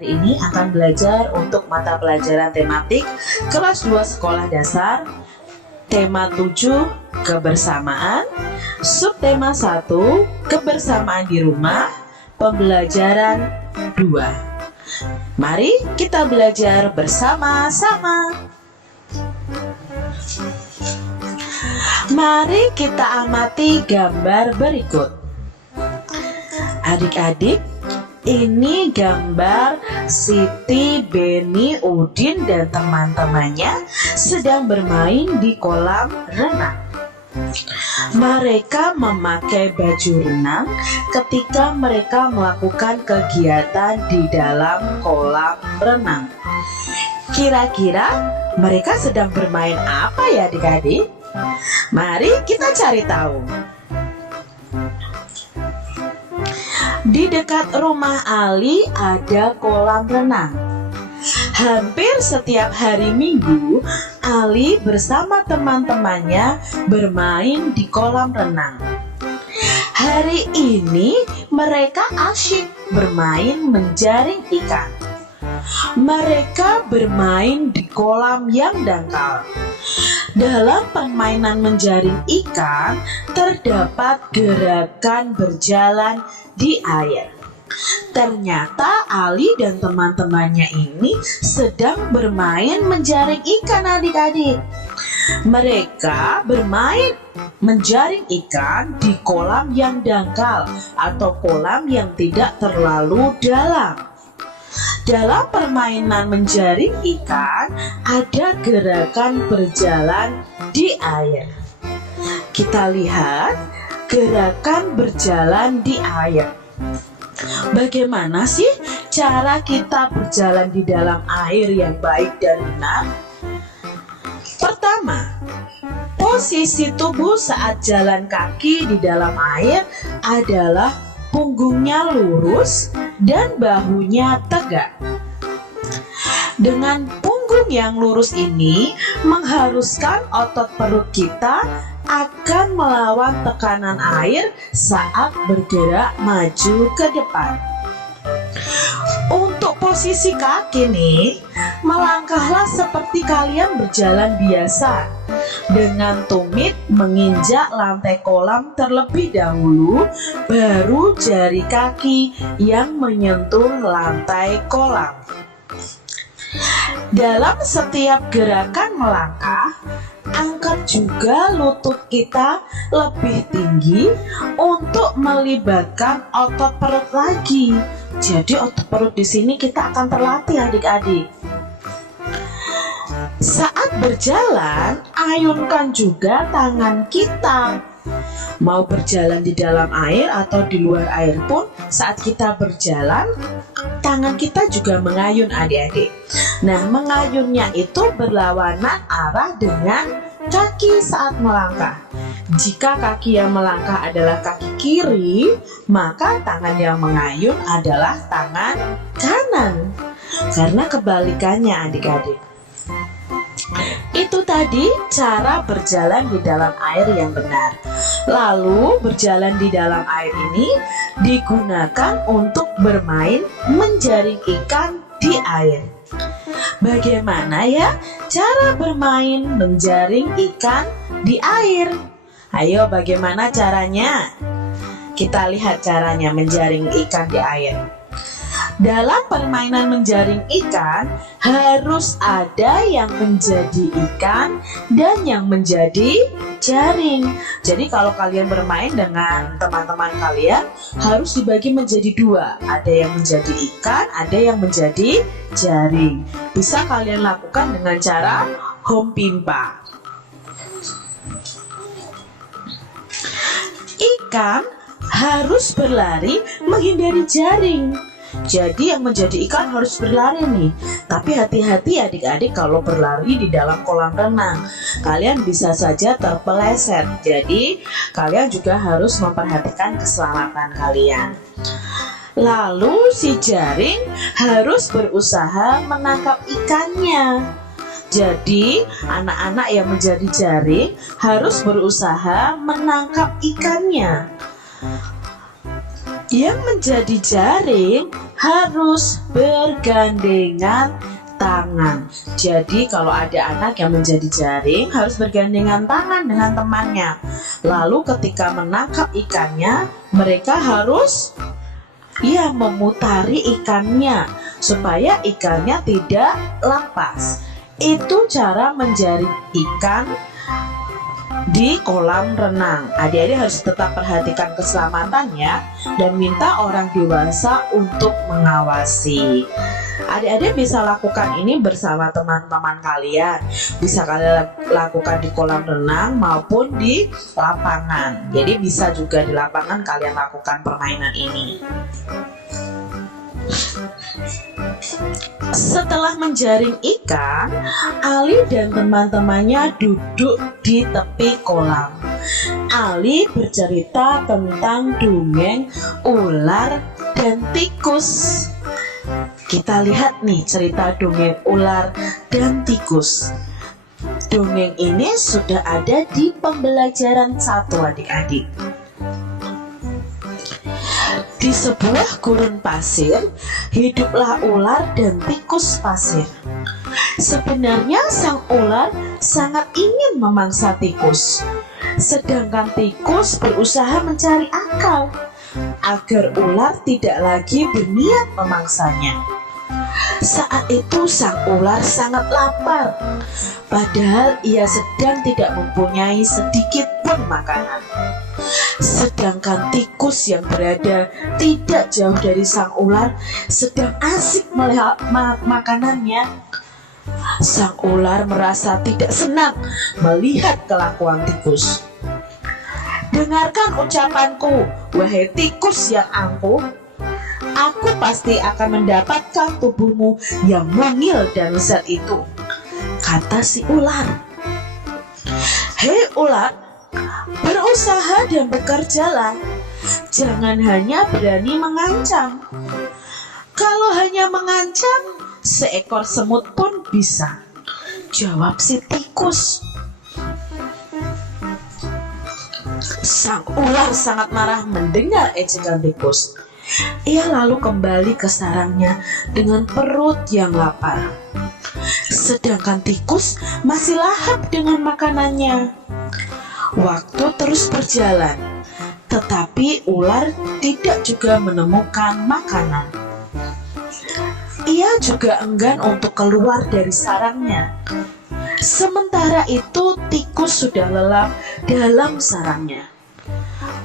Hari ini akan belajar untuk mata pelajaran tematik kelas 2 sekolah dasar, tema 7 kebersamaan, subtema 1 kebersamaan di rumah, pembelajaran 2. Mari kita belajar bersama-sama. Mari kita amati gambar berikut. Adik-adik, ini gambar Siti, Beni, Udin, dan teman-temannya sedang bermain di kolam renang. Mereka memakai baju renang ketika mereka melakukan kegiatan di dalam kolam renang. Kira-kira mereka sedang bermain apa ya adik-adik? Mari kita cari tahu. Di dekat rumah Ali ada kolam renang. Hampir setiap hari Minggu, Ali bersama teman-temannya bermain di kolam renang. Hari ini mereka asyik bermain menjaring ikan. Mereka bermain di kolam yang dangkal. Dalam permainan menjaring ikan, terdapat gerakan berjalan di air. Ternyata Ali dan teman-temannya ini sedang bermain menjaring ikan adik-adik. Mereka bermain menjaring ikan di kolam yang dangkal atau kolam yang tidak terlalu dalam. Dalam permainan menjaring ikan, ada gerakan berjalan di air. Kita lihat gerakan berjalan di air. Bagaimana sih cara kita berjalan di dalam air yang baik dan benar? Pertama, posisi tubuh saat jalan kaki di dalam air adalah punggungnya lurus dan bahunya tegak. Dengan punggung yang lurus ini mengharuskan otot perut kita akan melawan tekanan air saat bergerak maju ke depan. Untuk posisi kaki nih, melangkahlah seperti kalian berjalan biasa, dengan tumit menginjak lantai kolam terlebih dahulu, baru jari kaki yang menyentuh lantai kolam. Dalam setiap gerakan melangkah, angkat juga lutut kita lebih tinggi untuk melibatkan otot perut lagi. Jadi otot perut di sini kita akan terlatih adik-adik. Saat berjalan, ayunkan juga tangan kita. Mau berjalan di dalam air atau di luar air pun, saat kita berjalan, tangan kita juga mengayun adik-adik. Nah, mengayunnya itu berlawanan arah dengan kaki saat melangkah. Jika kaki yang melangkah adalah kaki kiri, maka tangan yang mengayun adalah tangan kanan. Karena kebalikannya adik-adik. Itu tadi cara berjalan di dalam air yang benar. Lalu berjalan di dalam air ini digunakan untuk bermain menjaring ikan di air. Bagaimana ya cara bermain menjaring ikan di air? Ayo, bagaimana caranya? Kita lihat caranya menjaring ikan di air. Dalam permainan menjaring ikan, harus ada yang menjadi ikan dan yang menjadi jaring. Jadi kalau kalian bermain dengan teman-teman kalian, harus dibagi menjadi dua. Ada yang menjadi ikan, ada yang menjadi jaring. Bisa kalian lakukan dengan cara home pimpa. Ikan harus berlari menghindari jaring. Jadi yang menjadi ikan harus berlari nih. Tapi hati-hati adik-adik kalau berlari di dalam kolam renang. Kalian bisa saja terpeleset. Jadi kalian juga harus memperhatikan keselamatan kalian. Lalu si jaring harus berusaha menangkap ikannya. Jadi anak-anak yang menjadi jaring harus berusaha menangkap ikannya. Yang menjadi jaring harus bergandengan tangan. Jadi kalau ada anak yang menjadi jaring harus bergandengan tangan dengan temannya. Lalu ketika menangkap ikannya, mereka harus memutari ikannya supaya ikannya tidak lepas. Itu cara menjaring ikan di kolam renang. Adik-adik harus tetap perhatikan keselamatannya dan minta orang dewasa untuk mengawasi. Adik-adik bisa lakukan ini bersama teman-teman kalian. Bisa kalian lakukan di kolam renang maupun di lapangan. Jadi bisa juga di lapangan kalian lakukan permainan ini. Setelah menjaring ikan, Ali dan teman-temannya duduk di tepi kolam. Ali bercerita tentang dongeng ular dan tikus. Kita lihat nih cerita dongeng ular dan tikus. Dongeng ini sudah ada di pembelajaran 1 adik-adik. Di sebuah gurun pasir, hiduplah ular dan tikus pasir. Sebenarnya sang ular sangat ingin memangsa tikus, sedangkan tikus berusaha mencari akal agar ular tidak lagi berniat memangsanya. Saat itu sang ular sangat lapar, padahal ia sedang tidak mempunyai sedikit pun makanan. Sedangkan tikus yang berada tidak jauh dari sang ular sedang asik melihat makanannya. Sang ular merasa tidak senang melihat kelakuan tikus. Dengarkan ucapanku, wahai tikus yang angkuh. Aku pasti akan mendapatkan tubuhmu yang mungil dan lezat itu, kata si ular. Hei ular, berusaha dan bekerjalah. Jangan hanya berani mengancam. Kalau hanya mengancam, seekor semut pun bisa, jawab si tikus. Sang ular sangat marah mendengar ejekan tikus. Ia lalu kembali ke sarangnya dengan perut yang lapar. Sedangkan tikus masih lahap dengan makanannya. Waktu terus berjalan, tetapi ular tidak juga menemukan makanan. Ia juga enggan untuk keluar dari sarangnya. Sementara itu tikus sudah lelap dalam sarangnya.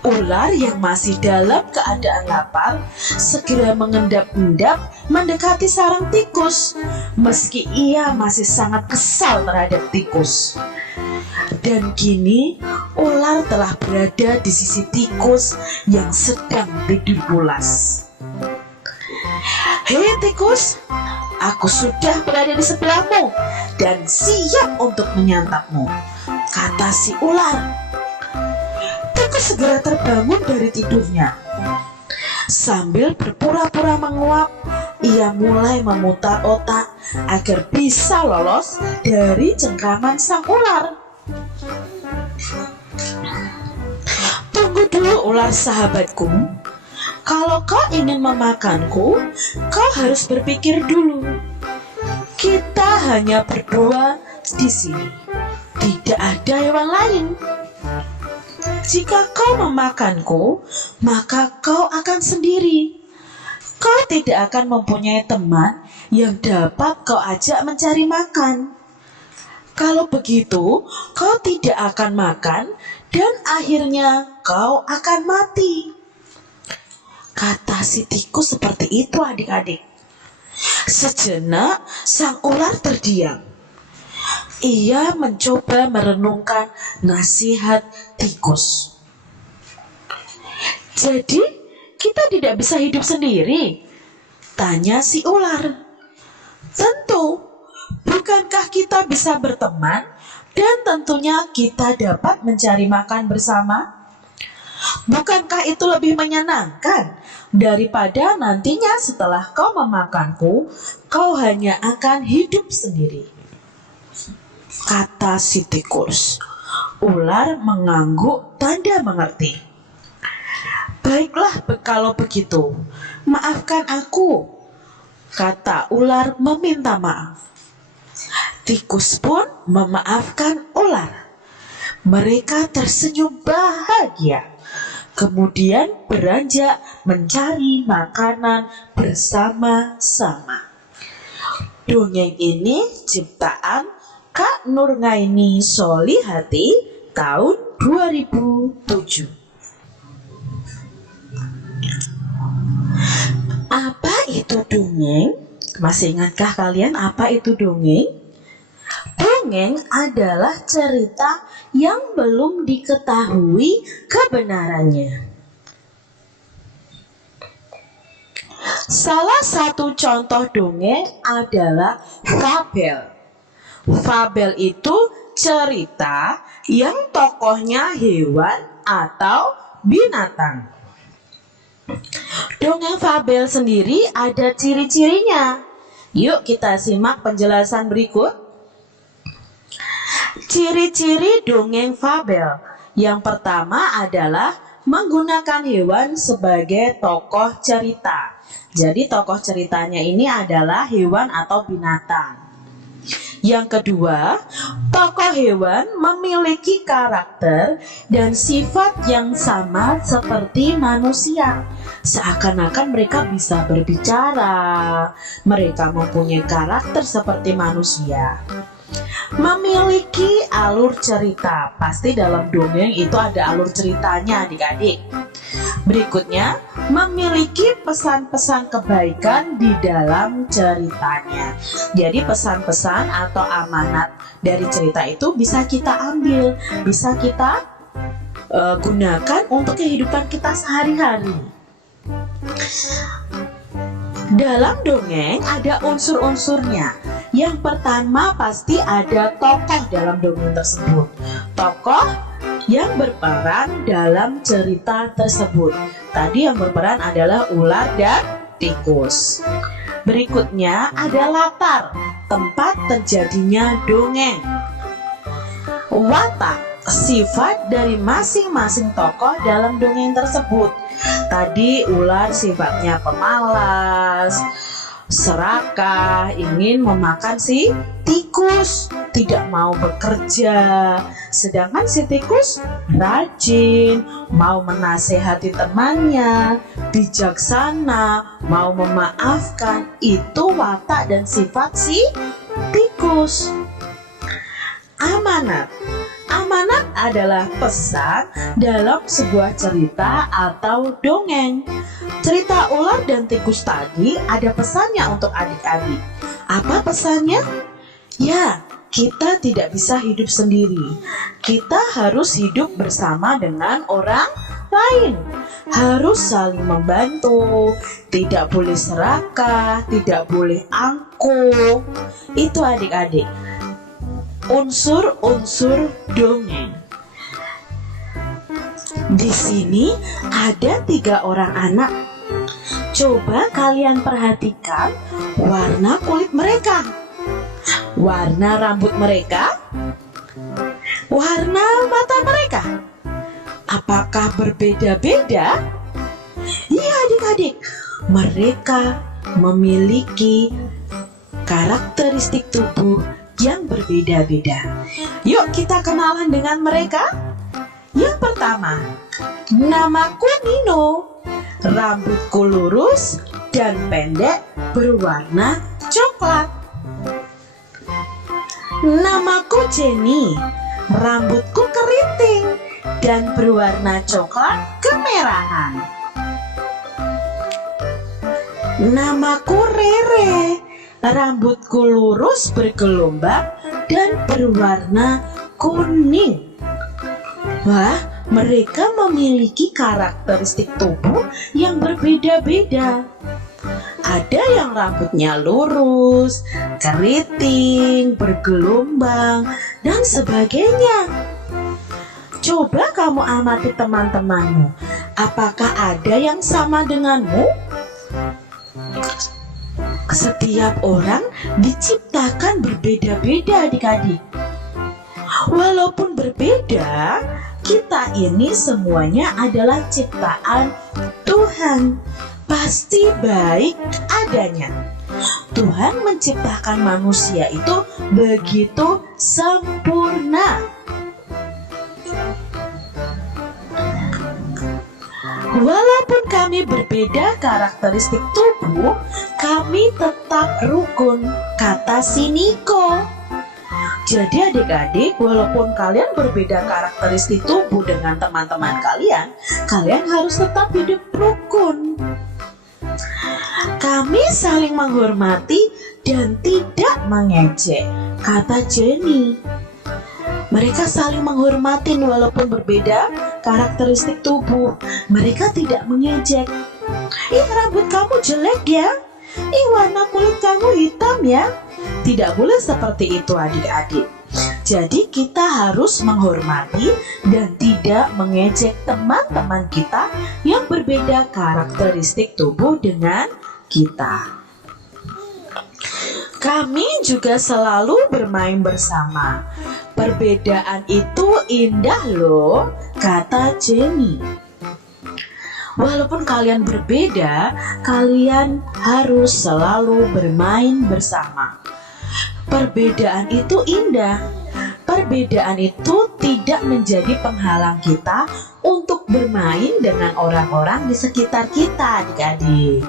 Ular yang masih dalam keadaan lapar segera mengendap-endap mendekati sarang tikus, meski ia masih sangat kesal terhadap tikus. Dan kini ular telah berada di sisi tikus yang sedang tidur pulas. Hei tikus, aku sudah berada di sebelahmu dan siap untuk menyantapmu, kata si ular. Tikus segera terbangun dari tidurnya. Sambil berpura-pura menguap, ia mulai memutar otak agar bisa lolos dari cengkraman sang ular. Tunggu dulu ular sahabatku. Kalau kau ingin memakanku, kau harus berpikir dulu. Kita hanya berdua di sini. Tidak ada hewan lain. Jika kau memakanku, maka kau akan sendiri. Kau tidak akan mempunyai teman yang dapat kau ajak mencari makan. Kalau begitu, kau tidak akan makan dan akhirnya kau akan mati, kata si tikus. Seperti itu adik-adik. Sejenak sang ular terdiam. Ia mencoba merenungkan nasihat tikus. Jadi kita tidak bisa hidup sendiri? Tanya si ular. Tentu, bukankah kita bisa berteman dan tentunya kita dapat mencari makan bersama? Bukankah itu lebih menyenangkan daripada nantinya setelah kau memakanku, kau hanya akan hidup sendiri, kata si tikus. Ular mengangguk tanda mengerti. Baiklah, kalau begitu, maafkan aku, kata ular meminta maaf. Tikus pun memaafkan ular. Mereka tersenyum bahagia. Kemudian beranjak mencari makanan bersama-sama. Dongeng ini ciptaan Kak Nurgaini Solihati tahun 2007. Apa itu dongeng? Masih ingatkah kalian apa itu dongeng? Dongeng adalah cerita yang belum diketahui kebenarannya. Salah satu contoh dongeng adalah fabel. Fabel itu cerita yang tokohnya hewan atau binatang. Dongeng fabel sendiri ada ciri-cirinya. Yuk kita simak penjelasan berikut. Ciri-ciri dongeng fabel. Yang pertama adalah menggunakan hewan sebagai tokoh cerita. Jadi tokoh ceritanya ini adalah hewan atau binatang. Yang kedua, tokoh hewan memiliki karakter dan sifat yang sama seperti manusia. Seakan-akan mereka bisa berbicara, mereka mempunyai karakter seperti manusia. Memiliki alur cerita. Pasti dalam dongeng itu ada alur ceritanya, adik-adik. Berikutnya, memiliki pesan-pesan kebaikan di dalam ceritanya. Jadi pesan-pesan atau amanat dari cerita itu bisa kita ambil, bisa kita gunakan untuk kehidupan kita sehari-hari. Dalam dongeng ada unsur-unsurnya. Yang pertama pasti ada tokoh dalam dongeng tersebut. Tokoh yang berperan dalam cerita tersebut. Tadi yang berperan adalah ular dan tikus. Berikutnya ada latar, tempat terjadinya dongeng. Watak, sifat dari masing-masing tokoh dalam dongeng tersebut. Tadi ular sifatnya pemalas, serakah, ingin memakan si tikus, tidak mau bekerja. Sedangkan si tikus rajin, mau menasehati temannya, bijaksana, mau memaafkan. Itu watak dan sifat si tikus. Amanat. Amanat adalah pesan dalam sebuah cerita atau dongeng. Cerita ular dan tikus tadi ada pesannya untuk adik-adik. Apa pesannya? Ya, kita tidak bisa hidup sendiri. Kita harus hidup bersama dengan orang lain. Harus saling membantu. Tidak boleh serakah, tidak boleh angkuh. Itu adik-adik. Unsur-unsur dongeng. Di sini ada 3 orang anak. Coba kalian perhatikan warna kulit mereka, warna rambut mereka, warna mata mereka. Apakah berbeda-beda? Iya adik-adik, mereka memiliki karakteristik tubuh yang berbeda-beda. Yuk kita kenalan dengan mereka. Yang pertama, namaku Nino. Rambutku lurus dan pendek berwarna coklat. Namaku Jenny. Rambutku keriting dan berwarna coklat kemerahan. Namaku Rere. Rambutku lurus bergelombang dan berwarna kuning. Wah, mereka memiliki karakteristik tubuh yang berbeda-beda. Ada yang rambutnya lurus, keriting, bergelombang, dan sebagainya. Coba kamu amati teman-temanmu. Apakah ada yang sama denganmu? Setiap orang diciptakan berbeda-beda adik-adik. Walaupun berbeda, kita ini semuanya adalah ciptaan Tuhan, pasti baik adanya. Tuhan menciptakan manusia itu begitu sempurna. Walaupun kami berbeda karakteristik tubuh, kami tetap rukun, kata si Niko. Jadi adik-adik, walaupun kalian berbeda karakteristik tubuh dengan teman-teman kalian, kalian harus tetap hidup rukun. Kami saling menghormati dan tidak mengejek, kata Jenny. Mereka saling menghormati walaupun berbeda karakteristik tubuh. Mereka tidak mengejek. Ih, rambut kamu jelek ya. Ih, warna kulit kamu hitam ya. Tidak boleh seperti itu adik-adik. Jadi kita harus menghormati dan tidak mengejek teman-teman kita yang berbeda karakteristik tubuh dengan kita. Kami juga selalu bermain bersama. Perbedaan itu indah loh, kata Jenny. Walaupun kalian berbeda, kalian harus selalu bermain bersama. Perbedaan itu indah. Perbedaan itu tidak menjadi penghalang kita untuk bermain dengan orang-orang di sekitar kita, adik-adik.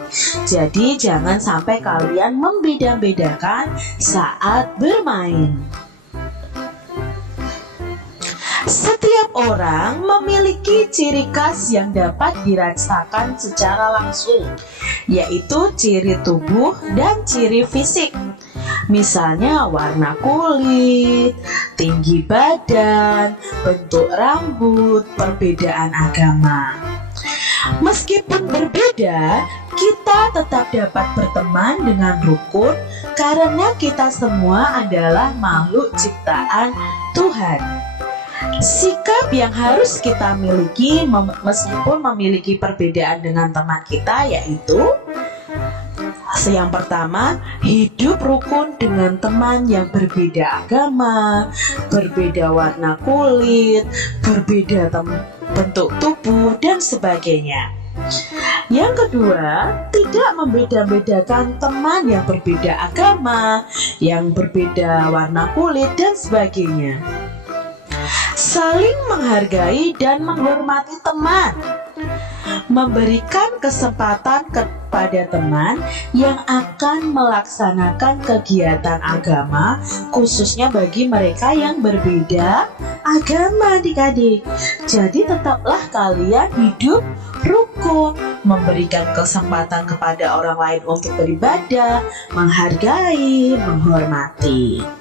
Jadi jangan sampai kalian membeda-bedakan saat bermain. Setiap orang memiliki ciri khas yang dapat dirasakan secara langsung, yaitu ciri tubuh dan ciri fisik. Misalnya warna kulit, tinggi badan, bentuk rambut, perbedaan agama. Meskipun berbeda, kita tetap dapat berteman dengan rukun karena kita semua adalah makhluk ciptaan Tuhan. Sikap yang harus kita miliki meskipun memiliki perbedaan dengan teman kita yaitu yang pertama, hidup rukun dengan teman yang berbeda agama, berbeda warna kulit, berbeda bentuk tubuh, dan sebagainya. Yang kedua, tidak membeda-bedakan teman yang berbeda agama, yang berbeda warna kulit, dan sebagainya. Saling menghargai dan menghormati teman. Memberikan kesempatan kepada teman yang akan melaksanakan kegiatan agama, khususnya bagi mereka yang berbeda agama, adik-adik. Jadi tetaplah kalian hidup rukun, memberikan kesempatan kepada orang lain untuk beribadah, menghargai, menghormati.